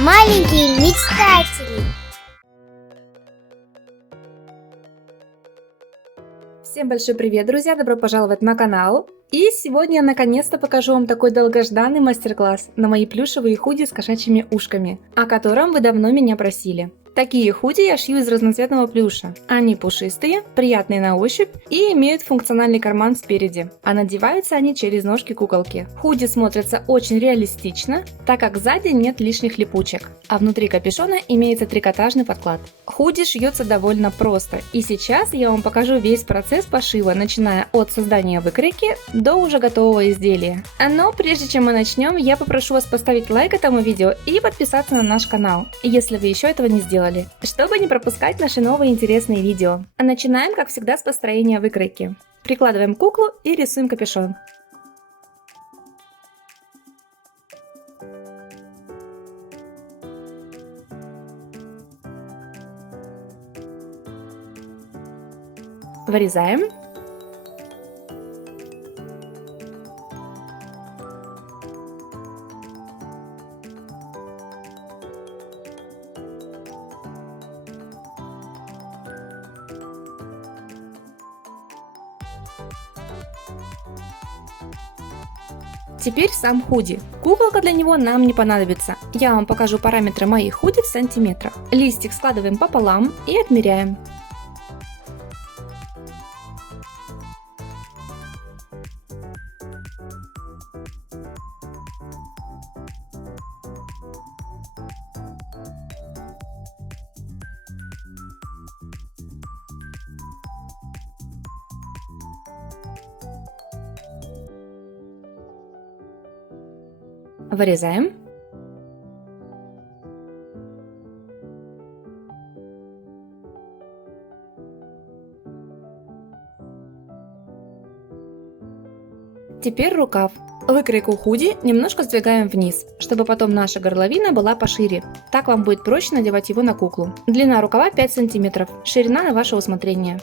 Маленькие мечтатели. Всем большой привет, друзья! Добро пожаловать на канал! И сегодня я наконец-то покажу вам такой долгожданный мастер-класс на мои плюшевые худи с кошачьими ушками, о котором вы давно меня просили. Такие худи я шью из разноцветного плюша. Они пушистые, приятные на ощупь и имеют функциональный карман спереди, а надеваются они через ножки куколки. Худи смотрятся очень реалистично, так как сзади нет лишних липучек, а внутри капюшона имеется трикотажный подклад. Худи шьется довольно просто, и сейчас я вам покажу весь процесс пошива, начиная от создания выкройки до уже готового изделия. Но прежде чем мы начнем, я попрошу вас поставить лайк этому видео и подписаться на наш канал, если вы еще этого не сделали, чтобы не пропускать наши новые интересные видео. Начинаем, как всегда, с построения выкройки. Прикладываем куклу и рисуем капюшон. Вырезаем. Теперь сам худи. Куколка для него нам не понадобится. Я вам покажу параметры моих худи в сантиметрах. Листик складываем пополам и отмеряем. Вырезаем. Теперь рукав. Выкройку худи немножко сдвигаем вниз, чтобы потом наша горловина была пошире. Так вам будет проще надевать его на куклу. Длина рукава 5 см, ширина на ваше усмотрение.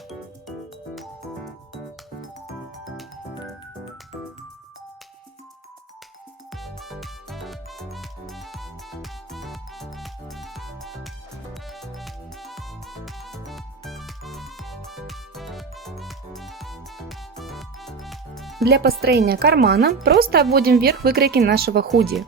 Для построения кармана просто обводим верх выкройки нашего худи.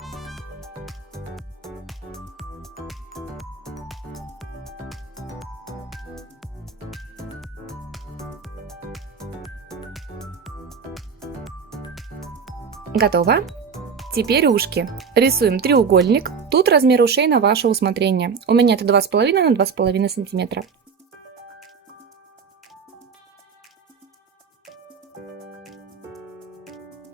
Готово. Теперь ушки. Рисуем треугольник. Тут размер ушей на ваше усмотрение. У меня это 2,5 на 2,5 см.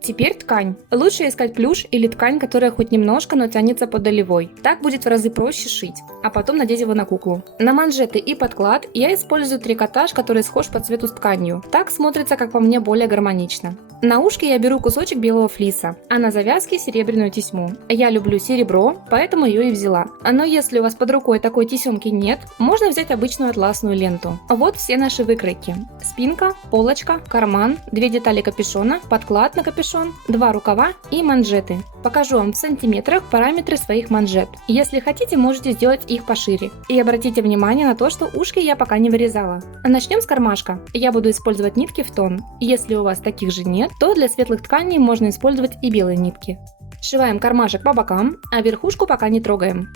Теперь ткань. Лучше искать плюш или ткань, которая хоть немножко, но тянется по долевой. Так будет в разы проще шить, а потом надеть его на куклу. На манжеты и подклад я использую трикотаж, который схож по цвету с тканью. Так смотрится, как по мне, более гармонично. На ушки я беру кусочек белого флиса, а на завязке серебряную тесьму. Я люблю серебро, поэтому ее и взяла. Но если у вас под рукой такой тесемки нет, можно взять обычную атласную ленту. Вот все наши выкройки. Спинка, полочка, карман, 2 детали капюшона, подклад на капюшон, 2 рукава и манжеты. Покажу вам в сантиметрах параметры своих манжет. Если хотите, можете сделать их пошире. И обратите внимание на то, что ушки я пока не вырезала. Начнем с кармашка. Я буду использовать нитки в тон. Если у вас таких же нет, то для светлых тканей можно использовать и белые нитки. Сшиваем кармашек по бокам, а верхушку пока не трогаем.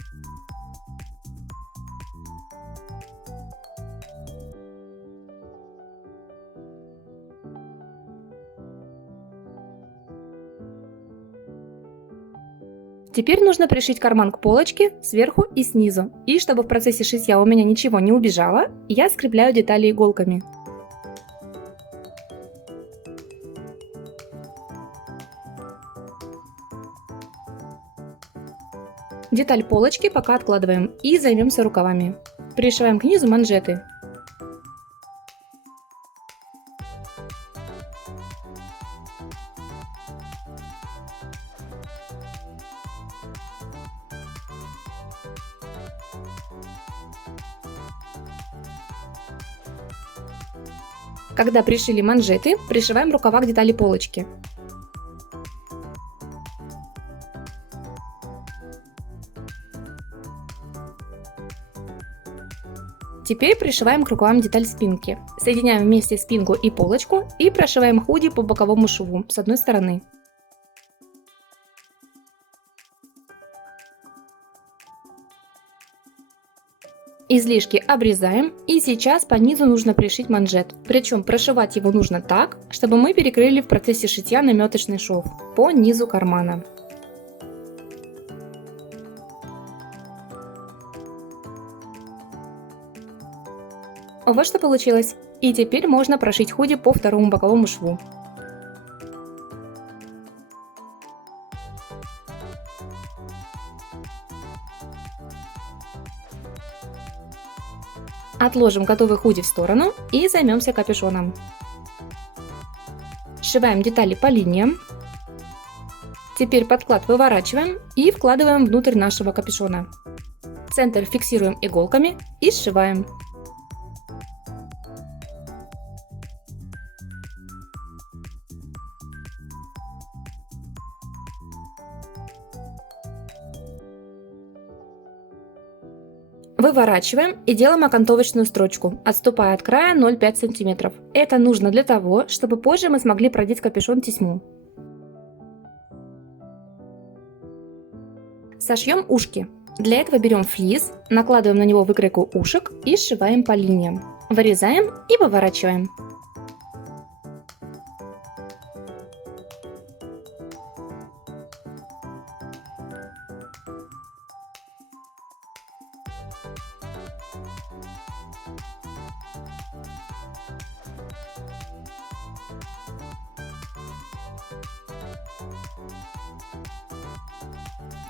Теперь нужно пришить карман к полочке сверху и снизу. И чтобы в процессе шитья у меня ничего не убежало, я скрепляю детали иголками. Деталь полочки пока откладываем и займемся рукавами. Пришиваем к низу манжеты. Когда пришили манжеты, пришиваем рукава к детали полочки. Теперь пришиваем к рукавам деталь спинки. Соединяем вместе спинку и полочку и прошиваем худи по боковому шву с одной стороны. Излишки обрезаем, и сейчас по низу нужно пришить манжет. Причем прошивать его нужно так, чтобы мы перекрыли в процессе шитья наметочный шов по низу кармана. Вот что получилось. И теперь можно прошить худи по второму боковому шву. Отложим готовый худи в сторону и займемся капюшоном. Сшиваем детали по линиям. Теперь подклад выворачиваем и вкладываем внутрь нашего капюшона. Центр фиксируем иголками и сшиваем. Выворачиваем и делаем окантовочную строчку, отступая от края 0,5 см. Это нужно для того, чтобы позже мы смогли продеть капюшон тесьму. Сошьем ушки. Для этого берем флис, накладываем на него выкройку ушек и сшиваем по линиям. Вырезаем и выворачиваем.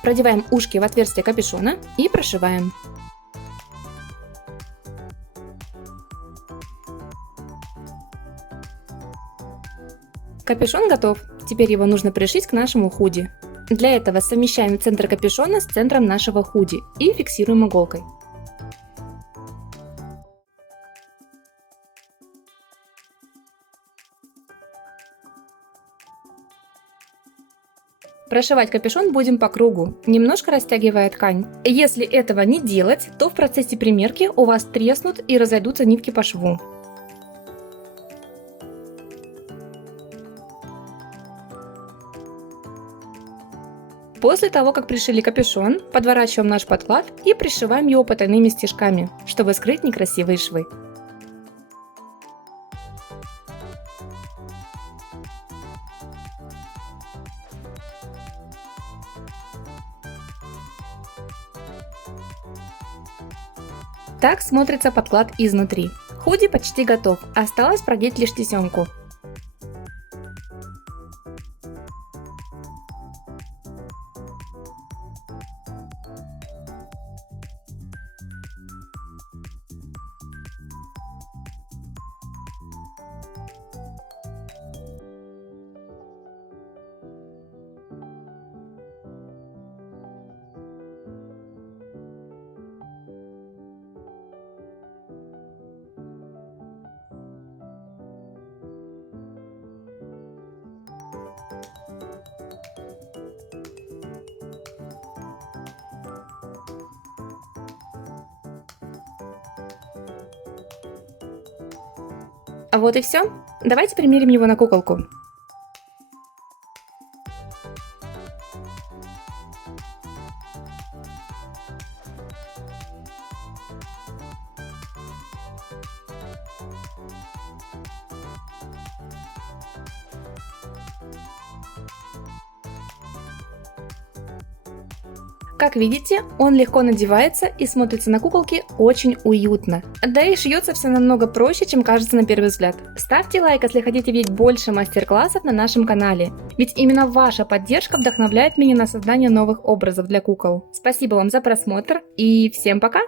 Продеваем ушки в отверстие капюшона и прошиваем. Капюшон готов. Теперь его нужно пришить к нашему худи. Для этого совмещаем центр капюшона с центром нашего худи и фиксируем иголкой. Прошивать капюшон будем по кругу, немножко растягивая ткань. Если этого не делать, то в процессе примерки у вас треснут и разойдутся нитки по шву. После того, как пришили капюшон, подворачиваем наш подклад и пришиваем его потайными стежками, чтобы скрыть некрасивые швы. Так смотрится подклад изнутри. Худи почти готов, осталось продеть лишь тесемку. Вот и все. Давайте примерим его на куколку. Как видите, он легко надевается и смотрится на куколке очень уютно. Да и шьется все намного проще, чем кажется на первый взгляд. Ставьте лайк, если хотите видеть больше мастер-классов на нашем канале. Ведь именно ваша поддержка вдохновляет меня на создание новых образов для кукол. Спасибо вам за просмотр и всем пока!